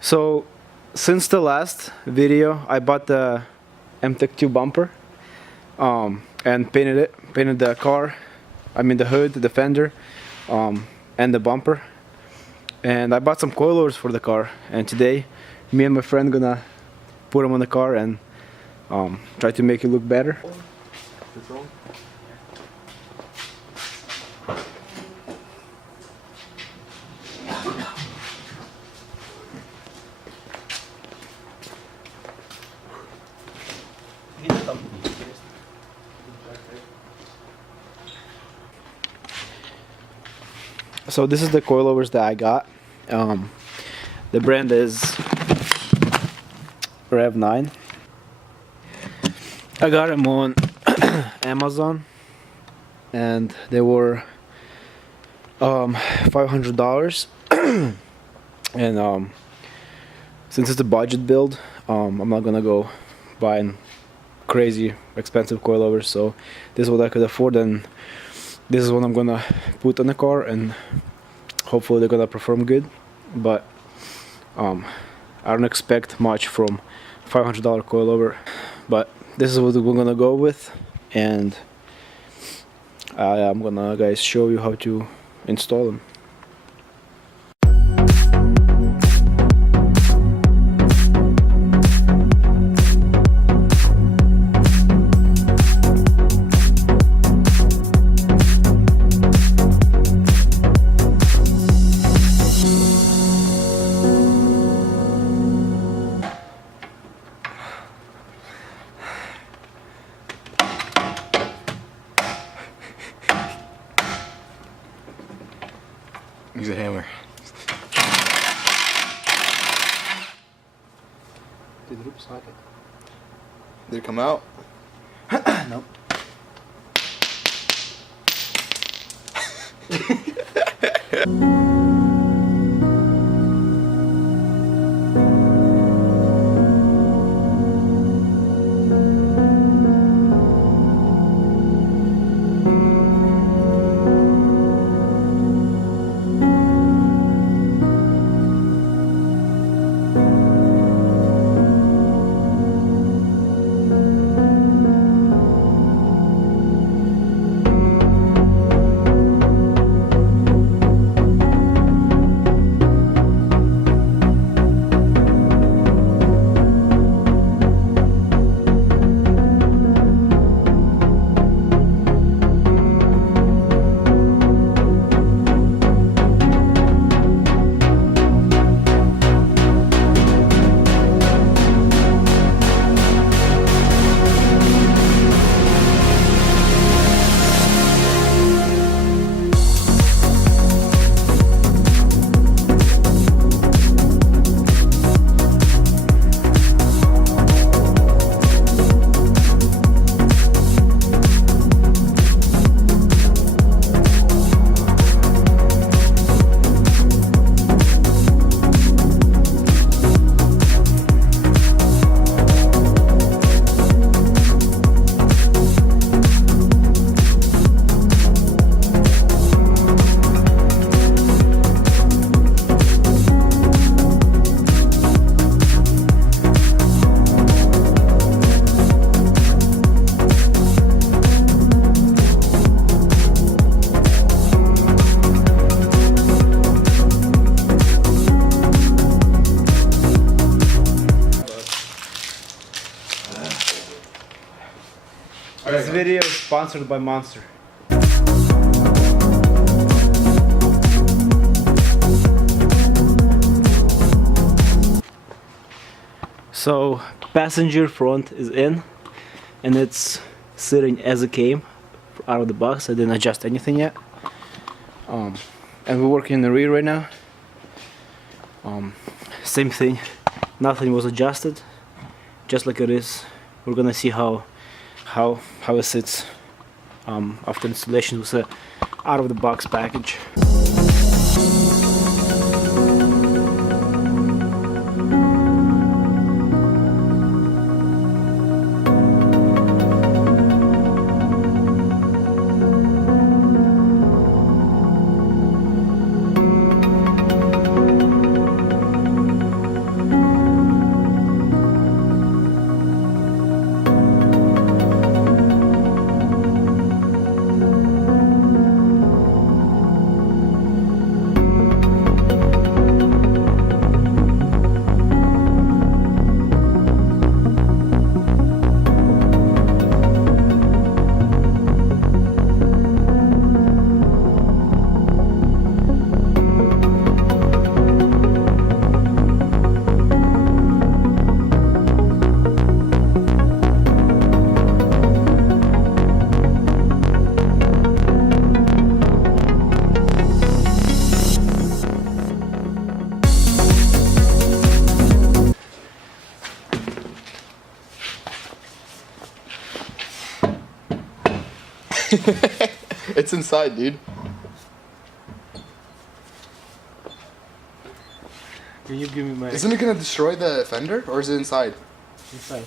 So, since the last video, I bought the MTEC2 bumper and painted the car, I mean the hood, the fender, and the bumper. And I bought some coilovers for the car, and today me and my friend gonna put them on the car and try to make it look better. So this is the coilovers that I got. The brand is Rev 9. I got them on Amazon and they were $500. And since it's a budget build, I'm not gonna go buying crazy expensive coilovers, so this is what I could afford, and this is what I'm gonna put on the car, and hopefully they're gonna perform good. But I don't expect much from $500 coilover, but this is what we're gonna go with, and I'm gonna guys show you how to install them. Use a hammer. Did it come out? Nope. This video is sponsored by Monster. So passenger front is in and it's sitting as it came out of the box. I didn't adjust anything yet. And we're working in the rear right now. Same thing, nothing was adjusted, just like it is. We're gonna see how it sits after installation with a out of the box package. It's inside, dude. Can you give me my Isn't it gonna destroy the fender, or is it inside? inside?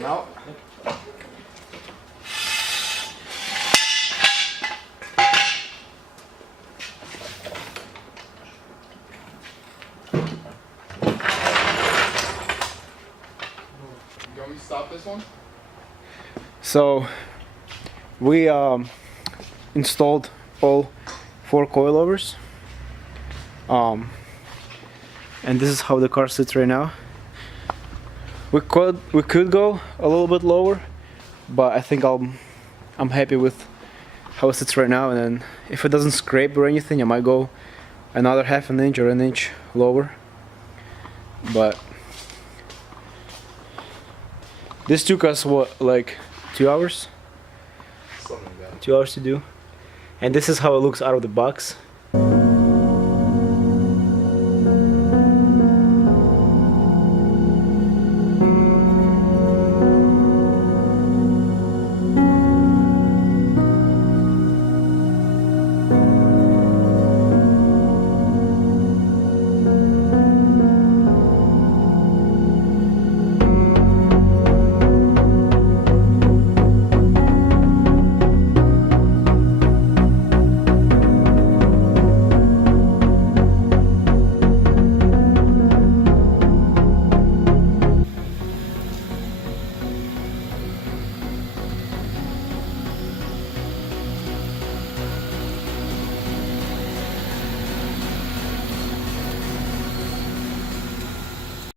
Now. You want me to stop this one? So we installed all 4 coilovers, and this is how the car sits right now. We could go a little bit lower, but I think I'm happy with how it sits right now. And then if it doesn't scrape or anything, I might go another half an inch or an inch lower. But this took us what, like 2 hours? Something like that. 2 hours to do. And this is how it looks out of the box.